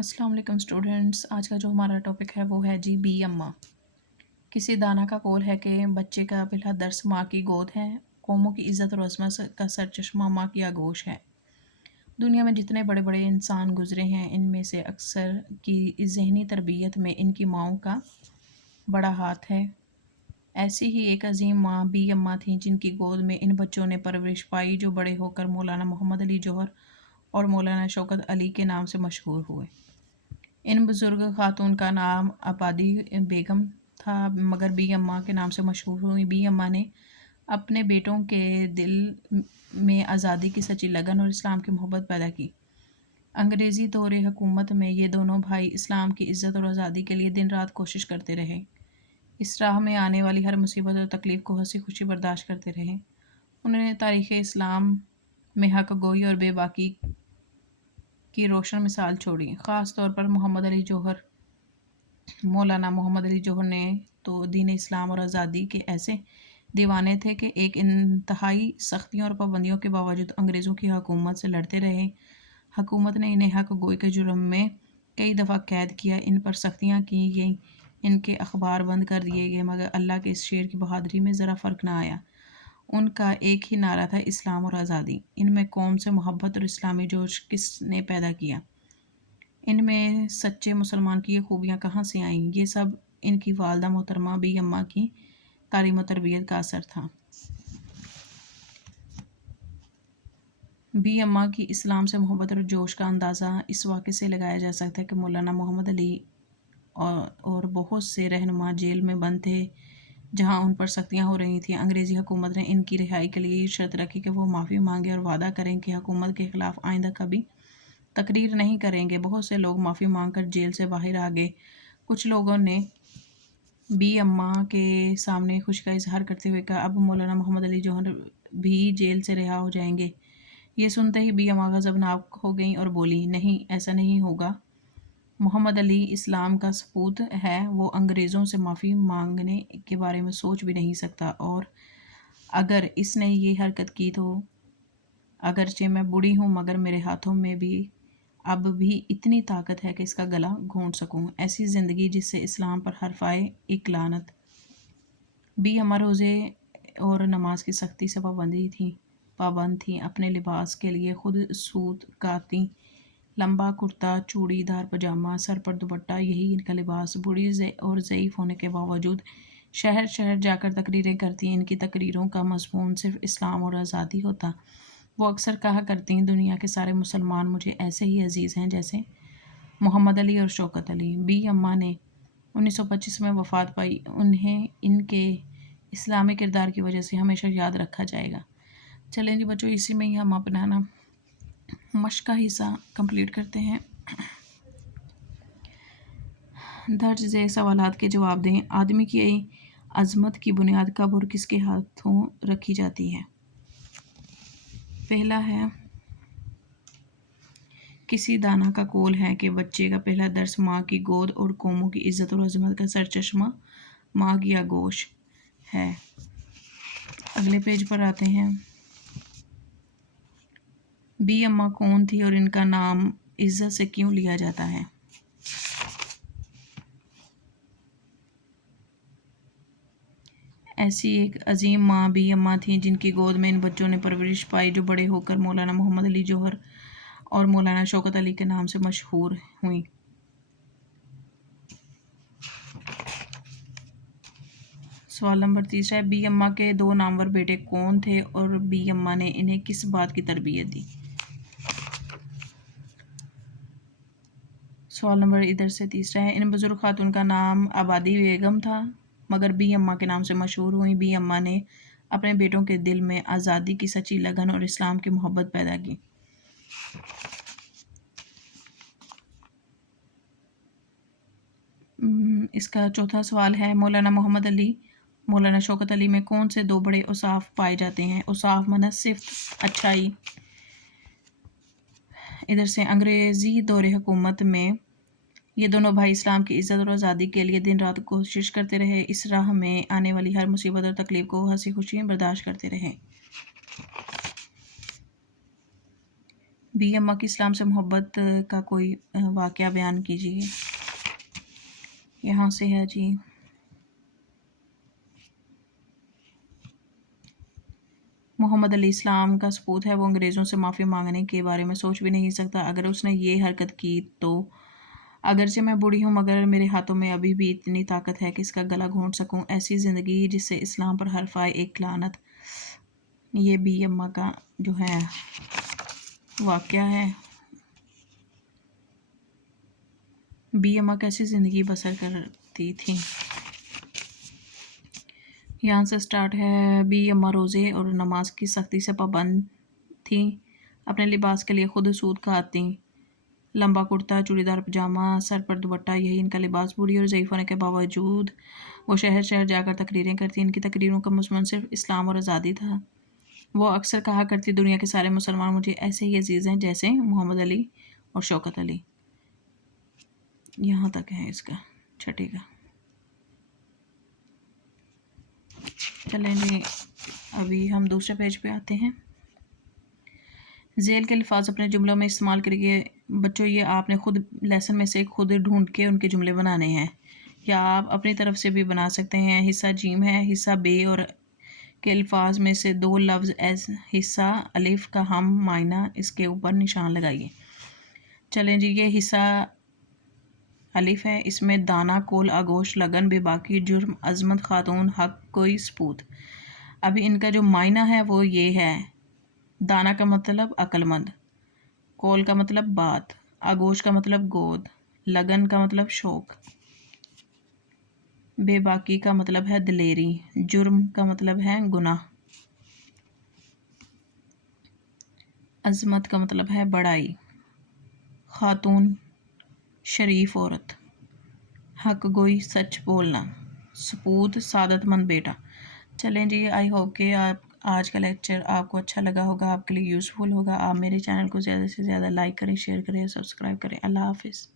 अस्सलाम वालेकुम स्टूडेंट्स। आज का जो हमारा टॉपिक है वो है जी बी अम्मा। किसी दाना का कौल है कि बच्चे का पहला दर्स माँ की गोद है, कौमों की इज़्ज़त और अज़मत का सरचश्मा माँ की आगोश है। दुनिया में जितने बड़े बड़े इंसान गुजरे हैं, इनमें से अक्सर की ज़हनी तरबियत में इनकी माँओं का बड़ा हाथ है। ऐसी ही एक अजीम माँ बी अम्मा थीं, जिनकी गोद में इन बच्चों ने परवरिश पाई, जो बड़े होकर मौलाना मोहम्मद अली जौहर और मौलाना शौकत अली के नाम से मशहूर हुए। इन बुज़ुर्ग खातून का नाम आबादी बेगम था, मगर बी अम्मा के नाम से मशहूर हुई। बी अम्मा ने अपने बेटों के दिल में आज़ादी की सच्ची लगन और इस्लाम की मोहब्बत पैदा की। अंग्रेज़ी दौरे हुकूमत में ये दोनों भाई इस्लाम की इज़्ज़त और आज़ादी के लिए दिन रात कोशिश करते रहे। इस राह में आने वाली हर मुसीबत और तकलीफ़ को हंसी खुशी बर्दाश्त करते रहे। उन्होंने तारीख़ इस्लाम में हक़ गोई और बेबाकी की रोशन मिसाल छोड़ी। ख़ास तौर पर मौलाना मोहम्मद अली जौहर ने तो दीन इस्लाम और आज़ादी के ऐसे दीवाने थे कि एक इंतहाई सख्तियों और पाबंदियों के बावजूद अंग्रेज़ों की हुकूमत से लड़ते रहे। हुकूमत ने इन्हें हक़ गोई के जुर्म में कई दफ़ा कैद किया, इन पर सख्तियाँ की गईं, इनके अखबार बंद कर दिए गए, मगर अल्लाह के इस शेर की बहादुरी में ज़रा फ़र्क ना आया। उनका एक ही नारा था, इस्लाम और आज़ादी। इनमें कौम से मोहब्बत और इस्लामी जोश किसने पैदा किया? इनमें सच्चे मुसलमान की ये खूबियाँ कहाँ से आईं? ये सब इनकी वालदा मोहतरमा बी अम्मा की तालीम और तरबियत का असर था। बी अम्मा की इस्लाम से मोहब्बत और जोश का अंदाज़ा इस वाक़े से लगाया जा सकता है कि मौलाना मोहम्मद अली और बहुत से रहनुमा जेल में बंद थे, जहाँ उन पर सख्तियाँ हो रही थीं। अंग्रेज़ी हुकूमत ने इनकी रिहाई के लिए ये शर्त रखी कि वो माफ़ी मांगे और वादा करें कि हुकूमत के ख़िलाफ़ आइंदा कभी तकरीर नहीं करेंगे। बहुत से लोग माफ़ी मांगकर जेल से बाहर आ गए। कुछ लोगों ने बी अम्मा के सामने खुशी का इजहार करते हुए कहा, अब मौलाना मोहम्मद अली जौहर भी जेल से रिहा हो जाएंगे। ये सुनते ही बी अम्मा गज़बनाक हो गईं और बोली, नहीं, ऐसा नहीं होगा। मोहम्मद अली इस्लाम का सपूत है, वो अंग्रेज़ों से माफ़ी मांगने के बारे में सोच भी नहीं सकता, और अगर इसने ये हरकत की तो अगरचे मैं बूढ़ी हूँ, मगर मेरे हाथों में भी अब भी इतनी ताकत है कि इसका गला घोंट सकूं। ऐसी ज़िंदगी जिससे इस्लाम पर हर्फ आए, एक लानत। बी अम्मा रोज़े और नमाज की सख्ती से पाबंद थी। अपने लिबास के लिए खुद सूत काटती। लंबा कुर्ता, चूड़ीदार पजामा, सर पर दुपट्टा, यही इनका लिबास। बूढ़ी और ज़ईफ़ होने के बावजूद शहर शहर जाकर तकरीरें करती। इनकी तकरीरों का मज़मून सिर्फ़ इस्लाम और आज़ादी होता। वो अक्सर कहा करती, दुनिया के सारे मुसलमान मुझे ऐसे ही अजीज़ हैं जैसे मोहम्मद अली और शौकत अली। बी अम्मा ने 1925 में वफ़ात पाई। उन्हें इनके इस्लामी किरदार की वजह से हमेशा याद रखा जाएगा। चलें जी बच्चों, इसी में ही हम अपना मश्क का हिस्सा कंप्लीट करते हैं। दर्ज झेल सवालात के जवाब दें। आदमी की अज़मत की बुनियाद कब और किसके हाथों रखी जाती है? पहला है, किसी दाना का कौल है कि बच्चे का पहला दर्स माँ की गोद और कौमों की इज़्ज़त और अज़मत का सरचश्मा माँ की आगोश है। अगले पेज पर आते हैं। बी अम्मा कौन थी और इनका नाम इज़्ज़त से क्यों लिया जाता है? ऐसी एक अजीम माँ बी अम्मा थी, जिनकी गोद में इन बच्चों ने परवरिश पाई, जो बड़े होकर मौलाना मोहम्मद अली जौहर और मौलाना शौकत अली के नाम से मशहूर हुई। सवाल नंबर 3 है, बी अम्मा के दो नामवर बेटे कौन थे और बी अम्मा ने इन्हें किस बात की तरबियत दी? सवाल नंबर इधर से 3 है, इन बुजुर्ग खातून का नाम आबादी बेगम था, मगर बी अम्मा के नाम से मशहूर हुई। बी अम्मा ने अपने बेटों के दिल में आज़ादी की सच्ची लगन और इस्लाम की मोहब्बत पैदा की। इसका चौथा सवाल है, मौलाना मोहम्मद अली मौलाना शौकत अली में कौन से दो बड़े औसाफ पाए जाते हैं? औसाफ माना सिफ्त, अच्छाई। इधर से, अंग्रेज़ी दौरे हुकूमत में ये दोनों भाई इस्लाम की इज़्ज़त और आज़ादी के लिए दिन रात कोशिश करते रहे। इस राह में आने वाली हर मुसीबत और तकलीफ़ को हंसी खुशी बर्दाश्त करते रहे। बी अम्मा की इस्लाम से मोहब्बत का कोई वाक़या बयान कीजिए। यहाँ से है जी। मोहम्मद अली इस्लाम का सबूत है वो अंग्रेज़ों से माफ़ी मांगने के बारे में सोच भी नहीं सकता। अगर उसने ये हरकत की तो अगरचे मैं बूढ़ी हूँ मगर मेरे हाथों में अभी भी इतनी ताकत है कि इसका गला घोंट सकूँ। ऐसी ज़िंदगी जिससे इस्लाम पर हर्फ आए एक लानत। ये बी अम्मा का जो है वाक़या है। बी अम्मा कैसी ज़िंदगी बसर करती थी। यहाँ से स्टार्ट है। बी अम्मा रोज़े और नमाज की सख्ती से पाबंद थी। अपने लिबास के लिए खुद सूद खाती। लंबा कुर्ता, चूड़ीदार पजामा, सर पर दुपट्टा, यही इनका लिबास। बूढ़ी और ज़ईफ़ होने के बावजूद वो शहर शहर जाकर तकरीरें करती। इनकी तकरीरों का मज़मून सिर्फ इस्लाम और आज़ादी था। वो अक्सर कहा करती, दुनिया के सारे मुसलमान मुझे ऐसे ही अजीज़ हैं जैसे मोहम्मद अली और शौकत अली। यहाँ तक है इसका छठी का। चलें जी, अभी हम दूसरे पेज पे आते हैं। ज़ेल के अल्फाज अपने जुमलों में इस्तेमाल करिए। बच्चों, ये आपने खुद लेसन में से खुद ढूंढ के उनके जुमले बनाने हैं, या आप अपनी तरफ से भी बना सकते हैं। हिस्सा जीम है। हिस्सा बे और के अल्फाज में से दो लफ्ज़ एज हिस्सा अलिफ का हम मायना इसके ऊपर निशान लगाइए। चलें जी, ये हिस्सा अलिफ है। इसमें दाना, कोल, आगोश, लगन, बेबाकी, जुर्म, अजमत, खातून, हक, कोई, सपूत। अभी इनका जो मायना है वो ये है। दाना का मतलब अक्लमंद, कोल का मतलब बात, आगोश का मतलब गोद, लगन का मतलब शौक, बेबाकी का मतलब है दिलेरी, जुर्म का मतलब है गुनाह, अजमत का मतलब है बड़ाई, खातून शरीफ औरत, हक गोई सच बोलना, सपूत सादतमंद बेटा। चलें जी, आई होप कि आप आज का लेक्चर आपको अच्छा लगा होगा, आपके लिए यूज़फुल होगा। आप मेरे चैनल को ज़्यादा से ज़्यादा लाइक करें, शेयर करें, सब्सक्राइब करें। अल्लाह हाफ़िज़।